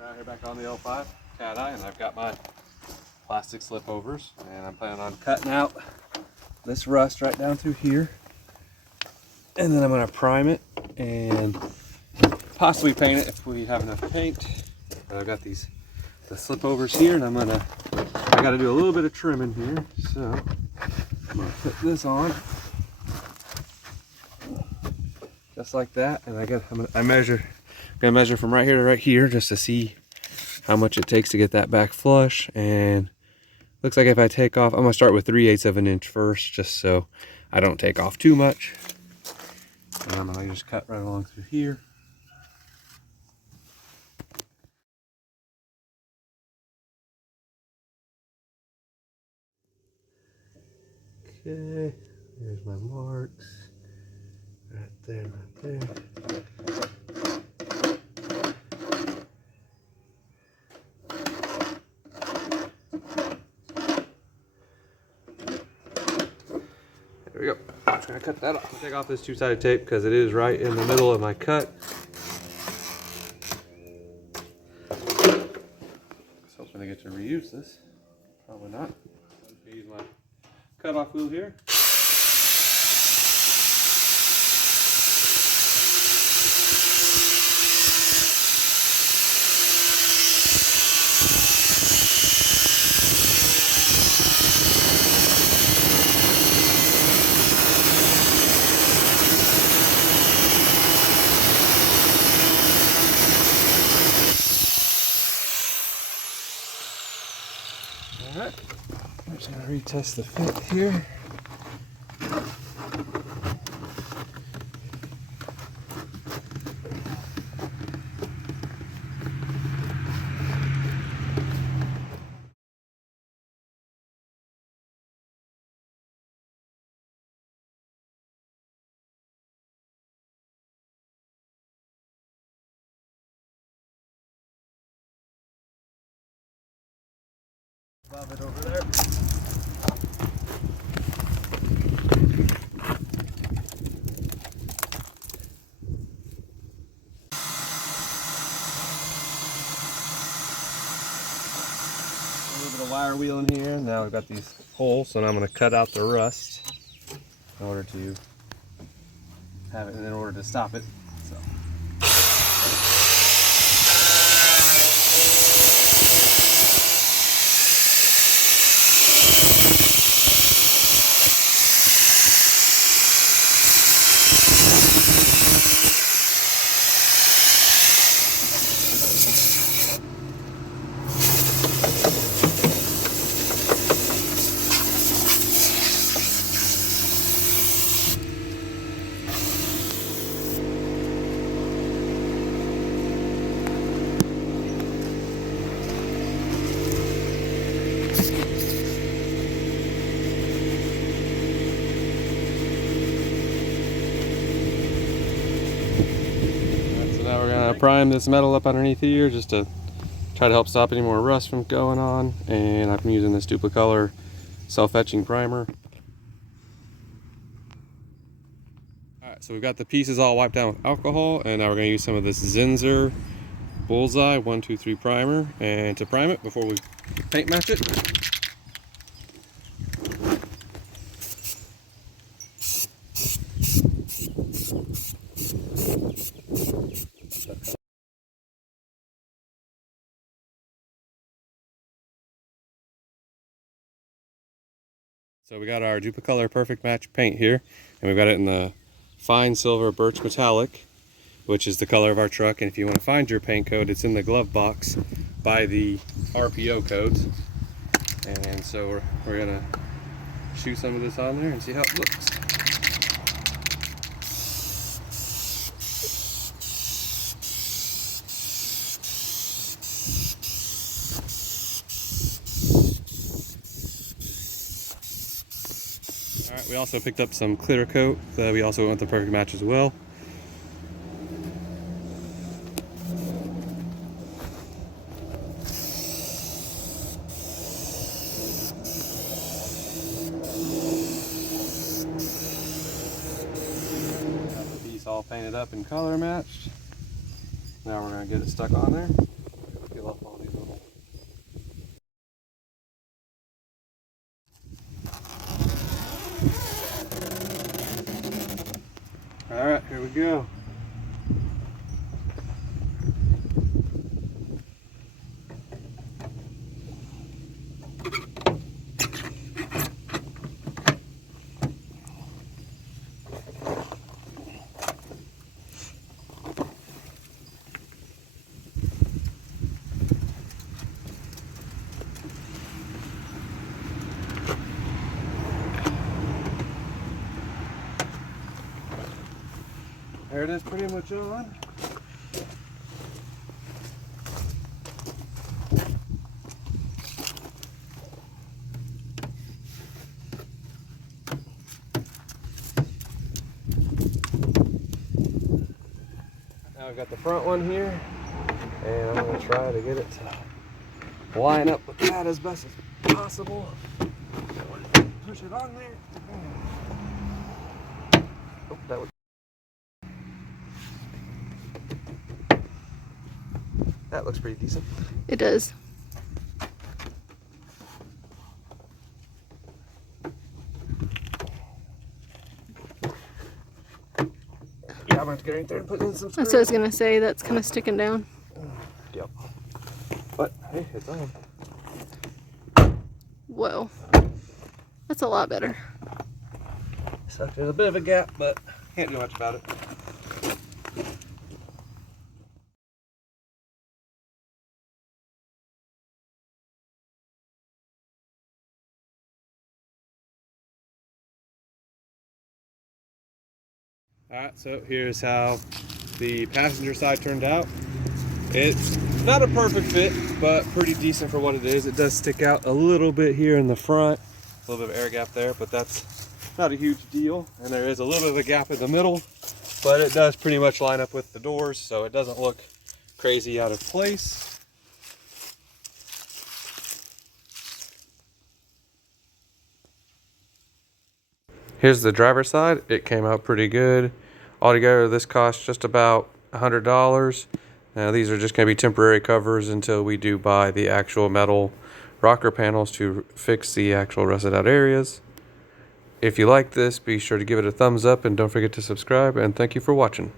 We're out here back on the L5 Cat Eye, and I've got my plastic slip overs, and I'm planning on cutting out this rust right down through here, and then I'm going to prime it and possibly paint it if we have enough paint. But I've got the slip overs here, and I got to do a little bit of trimming here, so I'm going to put this on just like that, and I'm gonna measure from right here to right here just to see how much it takes to get that back flush. And looks like if I take off, I'm gonna start with 3/8 of an inch first, just so I don't take off too much. And I'm gonna just cut right along through here. Okay, there's my marks. Right there, right there. There we go. I'm trying to cut that off. I'm gonna take off this two-sided tape because it is right in the middle of my cut. I was hoping to get to reuse this. Probably not. I'm gonna use my cut-off wheel here. Alright, I'm just going to retest the fit here. Bob it over there. A little bit of wire wheel in here. Now we've got these holes, so now I'm going to cut out the rust in order to stop it. So. Prime this metal up underneath here just to try to help stop any more rust from going on, and I'm using this Duplicolor self-etching primer. Alright, so we've got the pieces all wiped down with alcohol, and now we're going to use some of this Zinsser Bullseye 123 primer and to prime it before we paint match it. So we got our Duplicolor Perfect Match paint here, and we've got it in the fine silver birch metallic, which is the color of our truck. And if you want to find your paint code, it's in the glove box by the RPO codes. And so we're gonna shoot some of this on there and see how it looks. Alright, we also picked up some clear coat that we also went with the Perfect Match as well. Got the piece all painted up and color matched. Now we're going to get it stuck on there. peel off all these little. All right, here we go. There it is, pretty much on. Now I've got the front one here, and I'm going to try to get it to line up with that as best as possible. Push it on there. Oh, that was. That looks pretty decent. It does. Yeah, I'm going to go right there and put in some screws. That's what I was gonna say. That's kind of sticking down. Yep. But hey, it's on. Whoa, that's a lot better. So there's a bit of a gap, but can't do much about it. Alright, so here's how the passenger side turned out. It's not a perfect fit, but pretty decent for what it is. It does stick out a little bit here in the front, a little bit of air gap there, but that's not a huge deal. And there is a little bit of a gap in the middle, but it does pretty much line up with the doors, so it doesn't look crazy out of place. Here's the driver's side. It came out pretty good. Altogether, this cost just about $100. Now, these are just going to be temporary covers until we do buy the actual metal rocker panels to fix the actual rusted out areas. If you like this, be sure to give it a thumbs up and don't forget to subscribe, and thank you for watching.